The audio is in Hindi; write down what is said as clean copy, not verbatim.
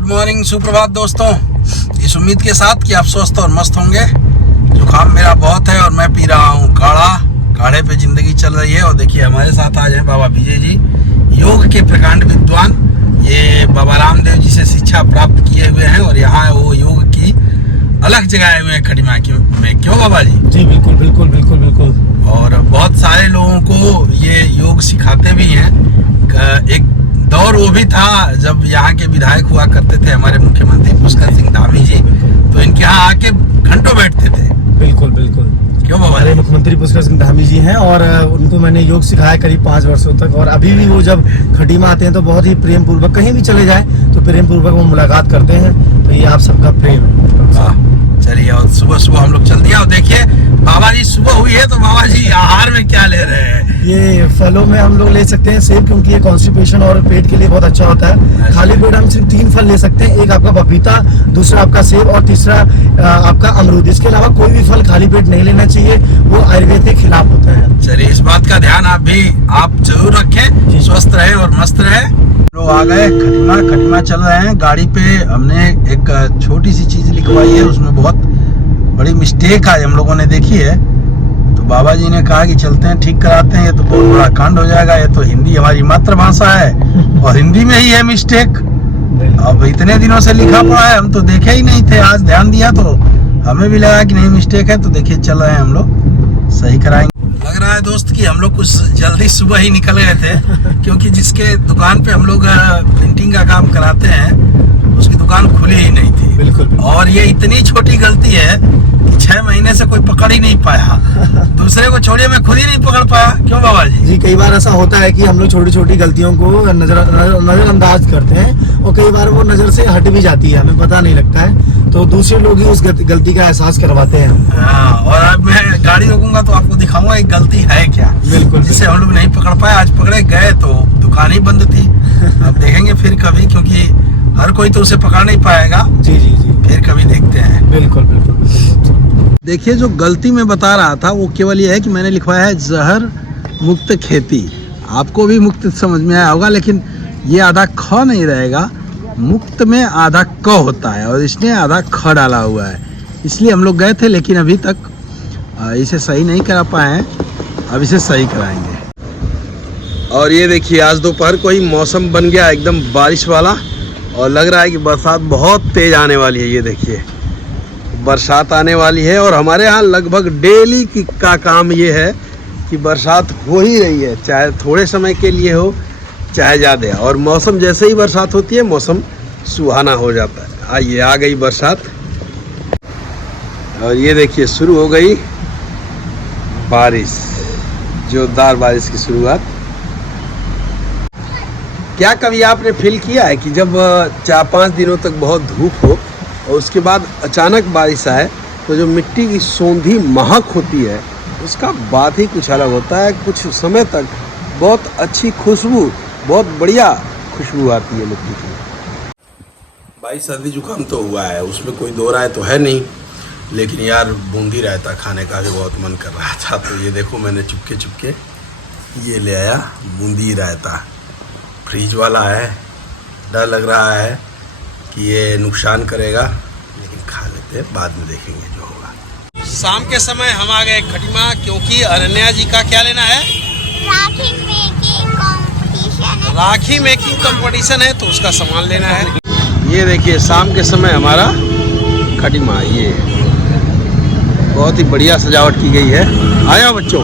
गुड मॉर्निंग, सुप्रभात दोस्तों। इस उम्मीद के साथ कि आप स्वस्थ और मस्त होंगे। जुकाम मेरा बहुत है और मैं पी रहा हूँ काढ़े पे जिंदगी चल रही है। और देखिए हमारे साथ आज हैं बाबा विजय जी, योग के प्रकांड विद्वान। ये बाबा रामदेव जी से शिक्षा प्राप्त किए हुए हैं और यहाँ वो योग की अलग जगह हुए हैं खटीमा में। क्यों बाबा जी? जी बिल्कुल बिल्कुल बिल्कुल बिल्कुल। और बहुत सारे लोगों को ये योग सिखाते भी हैं। एक दौर वो भी था जब यहाँ के विधायक हुआ करते थे हमारे मुख्यमंत्री पुष्कर सिंह धामी जी, तो इनके यहाँ आके घंटों बैठते थे। बिल्कुल बिल्कुल। क्यों बाबा? हमारे मुख्यमंत्री पुष्कर सिंह धामी जी हैं और उनको मैंने योग सिखाया करीब 5 वर्षों तक। और अभी भी वो जब खटीमा आते हैं तो बहुत ही प्रेम पूर्वक, कहीं भी चले जाए तो प्रेम पूर्वक वो मुलाकात करते हैं। तो ये आप सबका प्रेम है। चलिए, और सुबह सुबह हम लोग चल दिया। और देखिए बाबा जी, सुबह हुई है तो बाबा जी आहार में क्या ले रहे हैं? ये फलों में हम लोग ले सकते हैं सेब, क्योंकि ये कॉन्स्टिपेशन और पेट के लिए बहुत अच्छा होता है। खाली पेट हम सिर्फ 3 फल ले सकते हैं, एक आपका पपीता, दूसरा आपका सेब और तीसरा आपका अमरूद। इसके अलावा कोई भी फल खाली पेट नहीं लेना चाहिए, वो आयुर्वेद के खिलाफ होता है। चलिए, इस बात का ध्यान आप जरूर रखें, स्वस्थ रहे और मस्त रहे। लोग आ गए खटीमा चल रहे हैं। गाड़ी पे हमने एक छोटी सी चीज लिखवाई है, उसमें बहुत बड़ी मिस्टेक आज हम लोगों ने देखी है। तो बाबा जी ने कहा कि चलते हैं ठीक कराते हैं, ये तो बहुत बड़ा कांड हो जाएगा। ये तो हिंदी हमारी मातृभाषा है और हिंदी में ही है मिस्टेक। अब इतने दिनों से लिखा पड़ा है, हम तो देखे ही नहीं थे। आज ध्यान दिया तो हमें भी लगा कि नहीं मिस्टेक है। तो देखिए चल रहे हैं हम लोग, सही कराएंगे। लग रहा है दोस्त कि हम लोग कुछ जल्दी सुबह ही निकल गए थे, क्योंकि जिसके दुकान पे हम लोग प्रिंटिंग का काम कराते हैं उसकी दुकान खुली ही नहीं थी। बिल्कुल। और ये इतनी छोटी गलती है कि 6 महीने से कोई पकड़ ही नहीं पाया। दूसरे को छोड़िए, मैं खुद ही नहीं पकड़ पाया। क्यों बाबा जी? जी, कई बार ऐसा होता है कि हम लोग छोटी छोटी गलतियों को नजरअंदाज करते हैं और कई बार वो नजर से हट भी जाती है, हमें पता नहीं लगता है। तो दूसरे लोग ही उस गलती का एहसास करवाते हैं। हाँ, और अब मैं गाड़ी रोकूंगा तो आपको दिखाऊंगा एक गलती है क्या। बिल्कुल। जिसे हम लोग नहीं पकड़ पाए, आज पकड़े गए तो दुकान ही बंद थी। अब देखेंगे फिर कभी, क्योंकि हर कोई तो उसे पकड़ नहीं पाएगा। जी जी जी, फिर कभी देखते हैं। बिल्कुल बिल्कुल। देखिए, जो गलती मैं बता रहा था वो केवल ये है कि मैंने लिखवाया है जहर मुक्त खेती। आपको भी मुक्त समझ में आया होगा, लेकिन ये आधा ख नहीं रहेगा। मुक्त में आधा क होता है और इसने आधा ख डाला हुआ है, इसलिए हम लोग गए थे, लेकिन अभी तक इसे सही नहीं करा पाए हैं। अब इसे सही कराएंगे। और ये देखिए, आज दोपहर को ही मौसम बन गया एकदम बारिश वाला और लग रहा है कि बरसात बहुत तेज आने वाली है। ये देखिए, बरसात आने वाली है और हमारे यहाँ लगभग डेली का काम ये है कि बरसात हो ही रही है, चाहे थोड़े समय के लिए हो चाहे ज़्यादा। और मौसम जैसे ही बरसात होती है मौसम सुहाना हो जाता है। आइए, आ गई बरसात और ये देखिए शुरू हो गई बारिश, जोरदार बारिश की शुरुआत। क्या कभी आपने फील किया है कि जब 4-5 दिनों तक बहुत धूप हो और उसके बाद अचानक बारिश आए तो जो मिट्टी की सौंधी महक होती है उसका बात ही कुछ अलग होता है। कुछ समय तक बहुत अच्छी खुशबू, बहुत बढ़िया खुशबू आती है मिट्टी की। भाई सर्दी जुकाम तो हुआ है, उसमें कोई दो राय तो है नहीं, लेकिन यार बूंदी रायता खाने का भी बहुत मन कर रहा था। तो ये देखो, मैंने चुपके चुपके ये ले आया बूंदी रायता। फ्रीज वाला है, डर लग रहा है कि ये नुकसान करेगा, लेकिन खा लेते हैं, बाद में देखेंगे जो होगा। शाम के समय हम आ गए खटीमा, क्योंकि अनन्या जी का क्या लेना है? राखी मेकिंग कंपटीशन है, तो उसका सामान लेना है। ये देखिए, शाम के समय हमारा खटीमा, ये बहुत ही बढ़िया सजावट की गई है। आया बच्चों।